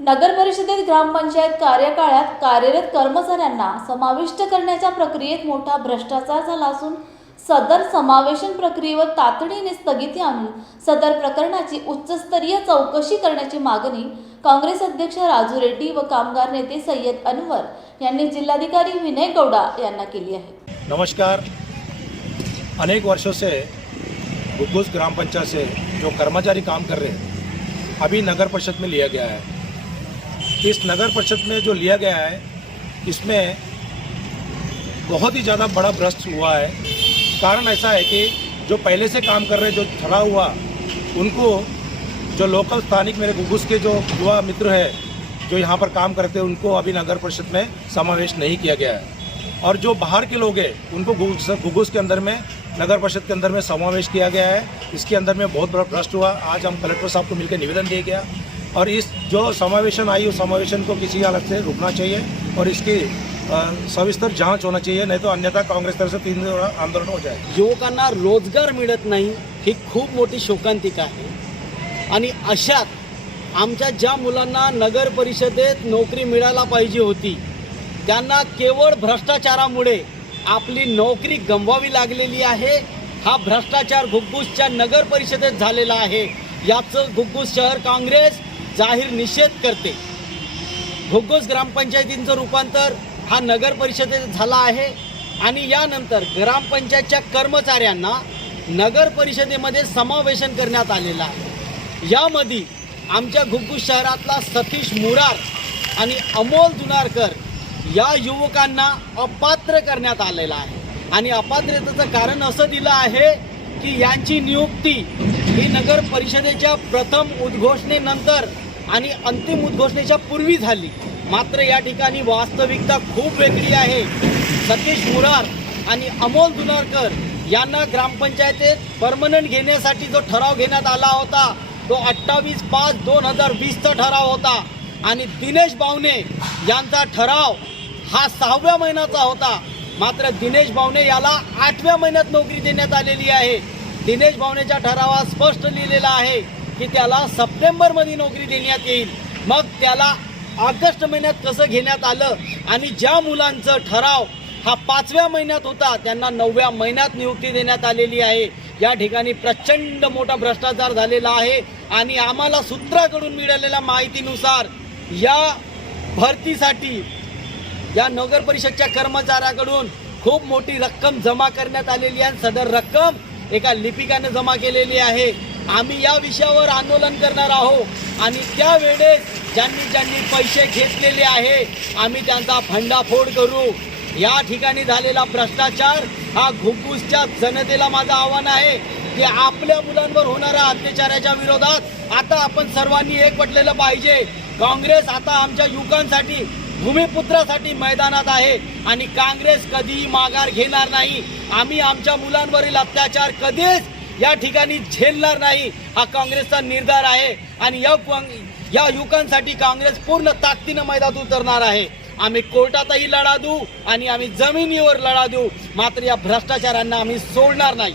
नगर परिषदेत ग्रामपंचायत कार्यकाळात कार्यरत कर्मचाऱ्यांना समाविष्ट करण्याच्या प्रक्रियेत मोठा भ्रष्टाचार झाला असून सदर समावेशन प्रक्रियेवर तातडीने स्थगिती आणून सदर प्रकरणाची उच्चस्तरीय चौकशी करण्याची मागणी काँग्रेस अध्यक्ष राजू रेड्डी व कामगार नेते सय्यद अनवर यांनी जिल्हाधिकारी विनय गौडा यांना केली आहे. नमस्कार. अनेक वर्षों से गुग्गुस ग्राम पंचायत से जो कर्मचारी काम कर रहे हैं अभी नगर परिषद में लिया गया है। इस नगर परिषद में जो लिया गया है, इसमें बहुत ही ज़्यादा बड़ा भ्रष्ट हुआ है। कारण ऐसा है कि जो पहले से काम कर रहे, जो खड़ा हुआ, उनको जो लोकल स्थानिक मेरे गुग्गुस के जो युवा मित्र है, जो यहाँ पर काम करते हैं, उनको अभी नगर परिषद में समावेश नहीं किया गया है। और जो बाहर के लोग हैं, उनको गुग्गुस के अंदर में, नगर परिषद के अंदर में समावेश किया गया है। इसके अंदर में बहुत बड़ा भ्रष्ट हुआ। आज हम कलेक्टर साहब को मिलकर निवेदन दिया गया। और इस जो समावेशन आई उस समावेशन को किसी हालत से रुकना चाहिए और इसकी सविस्तर जांच होना चाहिए नहीं तो अन्यथा कांग्रेस तरफ से तीन दिन आंदोलन हो जाए युवकांना रोजगार मिळत नाही ही खूप मोठी शोकांतिका आहे. आणि अशात आमच्या ज्या मुलांना नगर परिषदेत नोकरी मिळायला पाहिजे होती त्यांना केवळ भ्रष्टाचारामुळे आपली नोकरी गमवावी लागलेली आहे. हा भ्रष्टाचार घुग्गूसच्या नगर परिषदेत झालेला आहे. याचं घुग्गूस शहर काँग्रेस जाहीर निषेध करते. घोगोस ग्रामपंचायतींचं रूपांतर हा नगर परिषदेत झाला आहे आणि यानंतर ग्रामपंचायतच्या कर्मचाऱ्यांना नगर परिषदेमध्ये समावेशन करण्यात आलेलं आहे. यामध्ये आमच्या घुग्गूस शहरातला सतीश मुरार आणि अमोल जुनारकर या युवकांना अपात्र करण्यात आलेला आहे. आणि अपात्रतेचं कारण असं दिलं आहे की यांची नियुक्ती ही नगर परिषदेच्या प्रथम उद्घोषणेनंतर आणि अंतिम उद्घोषणेच्या पूर्वी झाली. मात्र या ठिकाणी वास्तविकता खूप वेगळी आहे. सतीश मुरार आणि अमोल दुनारकर यांना ग्रामपंचायतीत परमनंट घेण्यासाठी जो ठराव घेण्यात आला होता तो अठ्ठावीस पाच दोन हजार वीसचा ठराव होता. आणि दिनेश बावने यांचा ठराव हा सहाव्या महिन्याचा होता. मात्र दिनेश बावने याला आठव्या महिन्यात नोकरी देण्यात आलेली आहे. दिनेश बावनेच्या ठरावात स्पष्ट लिहिलेला आहे की त्याला सप्टेंबरमध्ये नोकरी देण्यात येईल. मग त्याला ऑगस्ट महिन्यात कसं घेण्यात आलं? आणि ज्या मुलांचं ठराव हा पाचव्या महिन्यात होता त्यांना नवव्या महिन्यात नियुक्ती देण्यात आलेली आहे. या ठिकाणी प्रचंड मोठा भ्रष्टाचार झालेला आहे आणि आम्हाला सूत्राकडून मिळालेल्या माहितीनुसार या भरतीसाठी या नगर परिषदच्या कर्मचाऱ्याकडून खूप मोठी रक्कम जमा करण्यात आलेली आहे. सदर रक्कम एका लिपिकाने जमा केलेली आहे. आम्ही या विषयावर आंदोलन करणार आहोत. आणि त्यावेळेस ज्यांनी ज्यांनी पैसे घेतलेले आहे आम्ही त्यांचा फंडाफोड करू. या ठिकाणी झालेला भ्रष्टाचार हा घुग्गुसच्या जनतेला माझं आव्हान आहे की आपल्या मुलांवर होणाऱ्या अत्याचाराच्या विरोधात आता आपण सर्वांनी एक पटलेलं पाहिजे. काँग्रेस आता आमच्या युवकांसाठी भूमिपुत्रासाठी मैदानात आहे आणि काँग्रेस कधीही माघार घेणार नाही. आम्ही आमच्या मुलांवरील अत्याचार कधीच या ठिकाणी झेलणार नाही. हा काँग्रेसचा निर्धार आहे. आणि या या युवकांसाठी काँग्रेस पूर्ण ताकदीनं मैदानात उतरणार आहे. आम्ही कोर्टातही लढा देऊ आणि आम्ही जमिनीवर लढा देऊ. मात्र या भ्रष्टाचारांना आम्ही सोडणार नाही.